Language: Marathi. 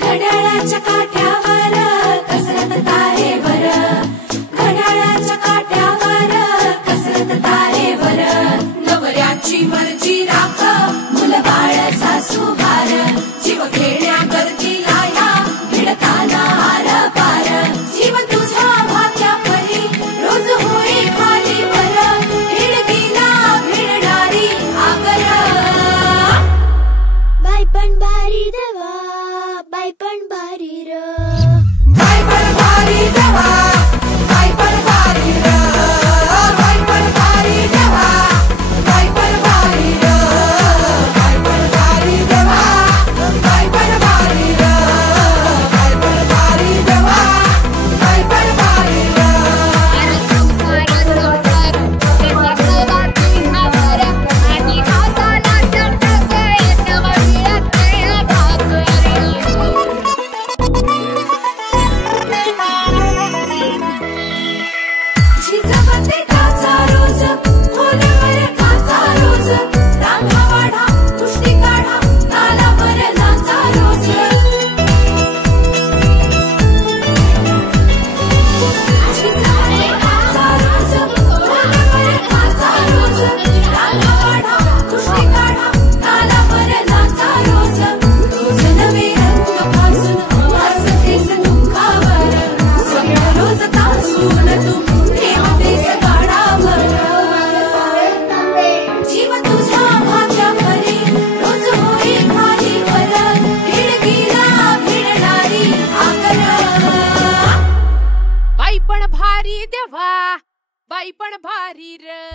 घड्याळाच्या काठ्यावर कसरत तारेवर, घड्याळाच्या काठ्यावर कसरत तारेवर, नवऱ्याची मर्जी राख मुलं बाळ सासू भार, जीव खेळण्या गरजीला या भिडताना आर पार, जीव तुझा भाग्या परी रोज होई खाली वर, भिडकीला भिडणारी आगर. बाई पण भारी देवा, बाई पण भारी र, बाई पण भारी देवा, बाई पण भारी र, बाई पण भारी देवा, बाई पण भारी र, बाई पण भारी देवा, बाई पण भारी र, बाई पण भारी देवा, बाई पण भारी र. झिजवते काचा रोज, खोलवर काचा रोज, रांगा वाढा, कुस्ती काढा, तालावर नाचा रोज. झिजवते काचा रोज, खोलवर काचा रोज, रांगा वाढा, कुस्ती काढा, तालावर नाचा रोज. रोज नवे रंग फासून हसतेस दुःखावर, समोर रोज तासून तू ठेवतेस गाडावर. जीव तुझा भाग्या परी रोज होई खाली वर, भिडकीला भिडणारी आगर. बाई पण भारी देवा, बाई पण भारी र.